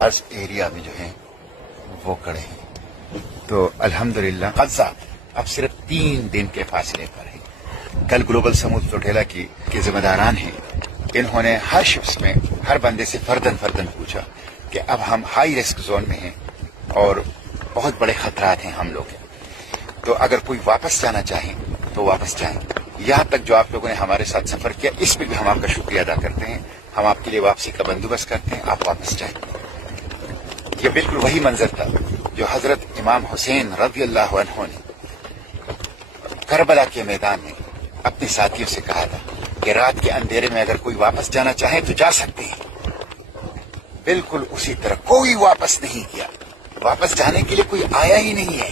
हर area में जो है वो खड़े हैं। तो अल्हम्दुलिल्लाह गज़ा अब सिर्फ 3 दिन के फासले पर है। कल ग्लोबल समूह चौटेला के जिम्मेदारान हैं, इन्होंने हर शिफ्ट में हर बंदे से फर्दन पूछा कि अब हम हाई रिस्क जोन में हैं और बहुत बड़े खतरात हैं हम लोग। तो अगर कोई वापस जाना चाहे तो वापस जाएं। यहाँ तक जो आप लोगों ने हमारे साथ सफर किया, इसमें भी हम आपका शुक्रिया अदा करते हैं। हम आपके लिए वापसी का बंदोबस्त करते हैं, आप वापस जाएं। ये बिल्कुल वही मंजर था जो हजरत इमाम हुसैन रज़ी अल्लाह अन्हु ने करबला के मैदान में अपने साथियों से कहा था कि रात के अंधेरे में अगर कोई वापस जाना चाहे तो जा सकते हैं। बिल्कुल उसी तरह कोई वापस नहीं किया। वापस जाने के लिए कोई आया ही नहीं है,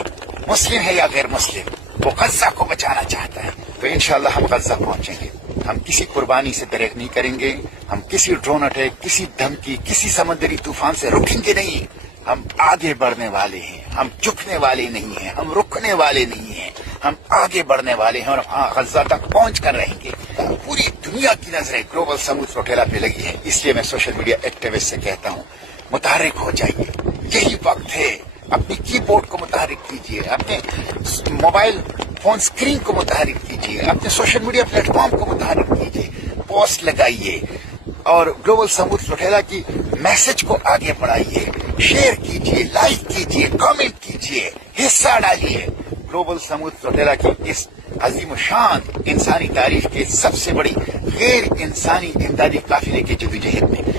मुस्लिम है या गैर मुस्लिम, वो गज़ा को बचाना चाहता है। तो इंशाअल्लाह हम गज़ा पहुंचेंगे। हम किसी कुर्बानी से दरेक नहीं करेंगे, हम किसी ड्रोन अटैक, किसी धमकी, किसी समुद्री तूफान से रुकेंगे नहीं। हम आगे बढ़ने वाले हैं, हम झुकने वाले नहीं हैं, हम रुकने वाले नहीं हैं, हम आगे बढ़ने वाले हैं और हाँ गज़ा तक पहुंच कर रहेंगे। पूरी दुनिया की नजरें ग्लोबल समूह चौटेला पे लगी है, इसलिए मैं सोशल मीडिया एक्टिविस्ट से कहता हूँ मुतहरिक हो जाइए, यही वक्त है। अपनी कीबोर्ड को मुतहरिक कीजिए, अपने मोबाइल फोन स्क्रीन को मुतहरिक कीजिए, अपने सोशल मीडिया प्लेटफॉर्म को मुतहरिक कीजिए, पोस्ट लगाइए और ग्लोबल समूह चौटेला की मैसेज को आगे बढ़ाइए, शेयर कीजिए, लाइक कीजिए, कमेंट कीजिए, हिस्सा डालिए ग्लोबल समूह चौटेला की इस अजीम शान इंसानी तारीख के सबसे बड़ी गैर इंसानी इमदादी काफिले की जदोजहद में।